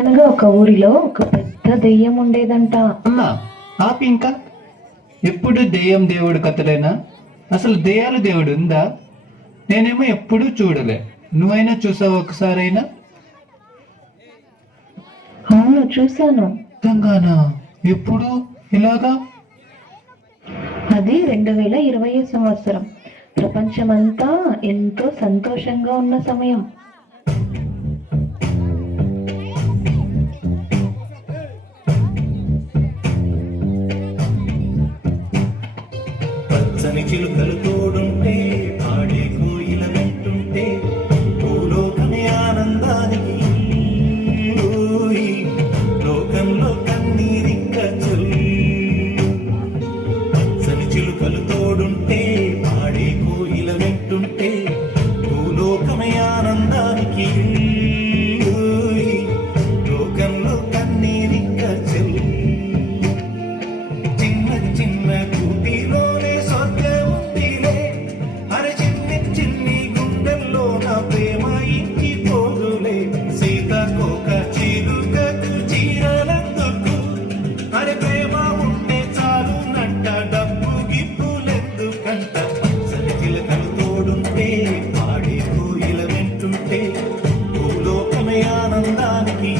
అనగా ఒక ఊరిలో ఒక పెద్ద దెయ్యం ఉండేదంట. అమ్మా, ఆపి ఇంకా. ఎప్పుడు దెయ్యం దేవుడు కథలేనా? అసలు దెయ్యాలు దేవుడు ఉందా? నేనేమో ఎప్పుడూ చూడలే. నువ్వైనా చూసావు ఒకసారైనా? అవును, చూశాను. నిజంగానా? ఎప్పుడు? ఇలాగా? అది 2020 సంవత్సరం. ప్రపంచమంతా ఎంతో సంతోషంగా ఉన్న సమయం. పచ్చని చిలుకలు తోడుంటే పాడే కోయిల వెంటుంటే భూలోకమే ఆనందానికి ఊయి, లోకంలో కన్నీరింక చల్లి. పచ్చని చిలుకలు తోడుంటే పాడే కోయిల వెంటుంటే భూలోకమే ఆనందానికి ఊయి, లోకంలో కన్నీరింక చల్లి. చిన్నది చిన్న కూటిలోనే స్వర్గం ఉందిలే, అరే చిన్ని చిన్ని గుండెల్లో నా ప్రేమ ఇంకి పోదులే. సీతకోక చిలుకకు చీరలందుకు, అరే ప్రేమ ఉంటే చాలు నట్ట, డబ్బు గిప్పులెందుకంట. పచ్చని చిలకలు తోడుంటే పాడే కోయిల వెంటుంటే భూలోకమే ఆనందానికి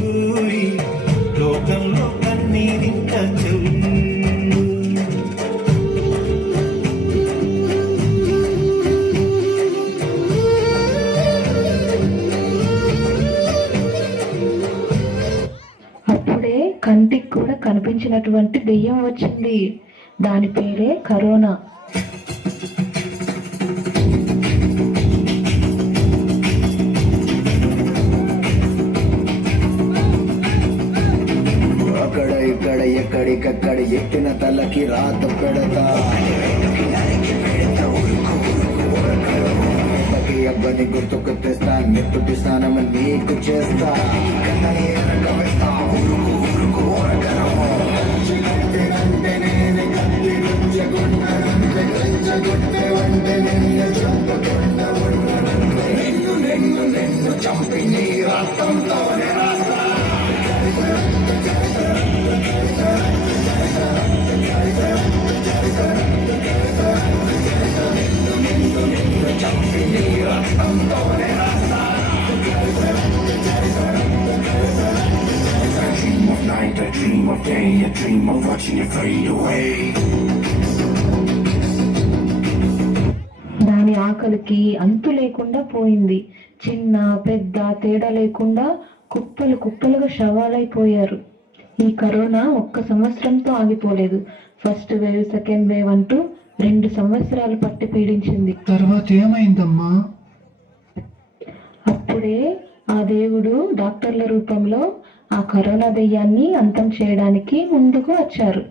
ఊయి, లోకంలో కన్నీరింక చెల్లి. అప్పుడే కంటికి కూడా కనిపించినటువంటి దెయ్యం వచ్చింది. దాని పేరే కరోనా. అక్కడ ఇక్కడ ఎక్కడికక్కడ ఎక్కిన తలకి రాత పెడతా. అబ్బకి అబ్బని గుర్తుకు తెస్తా, నెత్తుటి స్నానం నీకు చేస్తా. నిన్ను చంపి నీ రక్తంతోనే రాస్తా. I dream of night, I dream of day, I dream of watching you fade away. దాని ఆకలికి అంతు లేకుండా పోయింది. చిన్న పెద్ద తేడా లేకుండా కుప్పలు కుప్పలుగా శవాలైపోయారు. ఈ కరోనా ఒక్క సంవత్సరంతో ఆగిపోలేదు. ఫస్ట్ వేవ్, సెకండ్ వేవ్ అంటూ 2 సంవత్సరాలు పట్టి పీడించింది. తర్వాత ఏమైందమ్మా? అప్పుడే ఆ దేవుడు డాక్టర్ల రూపంలో ఆ కరోనా దెయ్యాన్ని అంతం చేయడానికి ముందుకు వచ్చారు.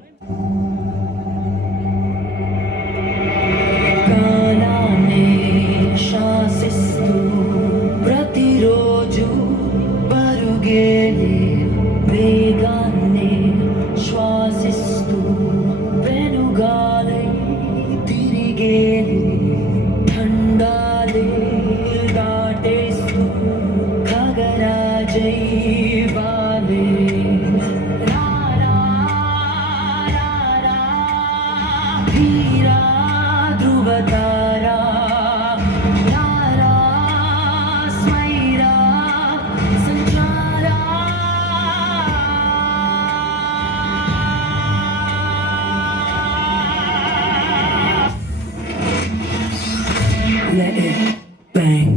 కాలాన్ని శాసిస్తూ ప్రతిరోజు పరుగేలే, వేగాన్ని శ్వాసిస్తూ వెనుగాలై తిరిగేలే, ఠండాలే దాటేస్తూ ఖగరాజై వాలే. రారా రారా ధీరా ధ్రువతారా, రారా స్మైరా సంచారా. Let it bang.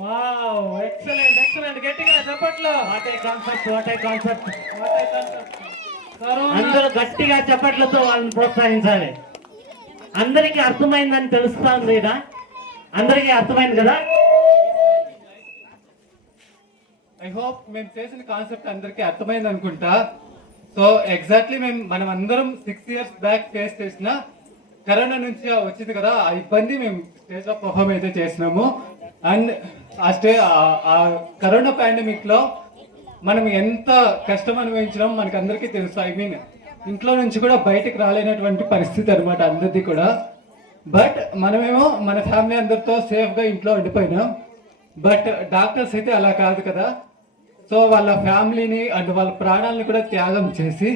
Wow excellent excellent గట్టిగా చెప్పట్లు what a concept what a concept what a concept అందరూ గట్టిగా చెప్పట్లతో వాళ్ళని ప్రోత్సహించాలి. అందరికీ అర్థమైందని తెలుస్తుంది కదా, అందరికీ అర్థమైంది కదా. ఐ హోప్ మేము చేసిన కాన్సెప్ట్ అందరికీ అర్థమైంది అనుకుంటా. సో ఎగ్జాక్ట్లీ మనం అందరం 6 years బ్యాక్ ఫేస్ చేసిన కరోనా నుంచి వచ్చింది కదా, ఆ ఇబ్బంది మేము స్టేజ్ లో పర్ఫామ్ అయితే చేసినాము. అండ్ ఆ కరోనా పాండమిక్ లో మనం ఎంత కష్టం అనుభవించడం మనకు అందరికీ తెలుసు. ఐ మీన్ ఇంట్లో నుంచి కూడా బయటకు రాలేనటువంటి పరిస్థితి అనమాట అందరిది కూడా. బట్ మనమేమో మన ఫ్యామిలీ అందరితో సేఫ్గా ఇంట్లో ఉండిపోయినాం. బట్ డాక్టర్స్ అయితే అలా కాదు కదా. సో వాళ్ళ ఫ్యామిలీని అండ్ వాళ్ళ ప్రాణాలను కూడా త్యాగం చేసి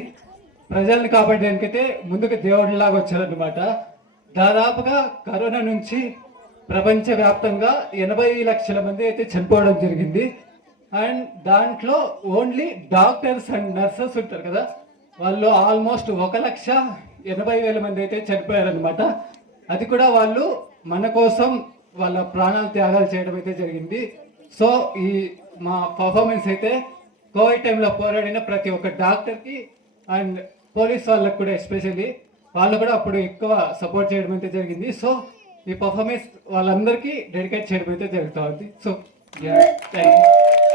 ప్రజల్ని కాపాడడానికైతే ముందుకు దేవుడిలాగా వచ్చారనమాట. దాదాపుగా కరోనా నుంచి ప్రపంచవ్యాప్తంగా 80 లక్షల మంది అయితే చనిపోవడం జరిగింది. అండ్ దాంట్లో ఓన్లీ డాక్టర్స్ అండ్ నర్సెస్ ఉంటారు కదా, వాళ్ళు ఆల్మోస్ట్ 1,80,000 మంది అయితే చనిపోయారనమాట. అది కూడా వాళ్ళు మన కోసం వాళ్ళ ప్రాణాలు త్యాగాలు చేయడం అయితే జరిగింది. సో ఈ మా పర్ఫార్మెన్స్ అయితే కోవిడ్ టైంలో పోరాడిన ప్రతి ఒక్క డాక్టర్కి అండ్ పోలీస్ వాళ్ళకి కూడా ఎస్పెషల్లీ వాళ్ళు కూడా అప్పుడు ఎక్కువ సపోర్ట్ చేయడం అయితే జరిగింది. సో ఈ పర్ఫార్మెన్స్ వాళ్ళందరికీ డెడికేట్ చేయడం అయితే జరుగుతుంది. So thank you.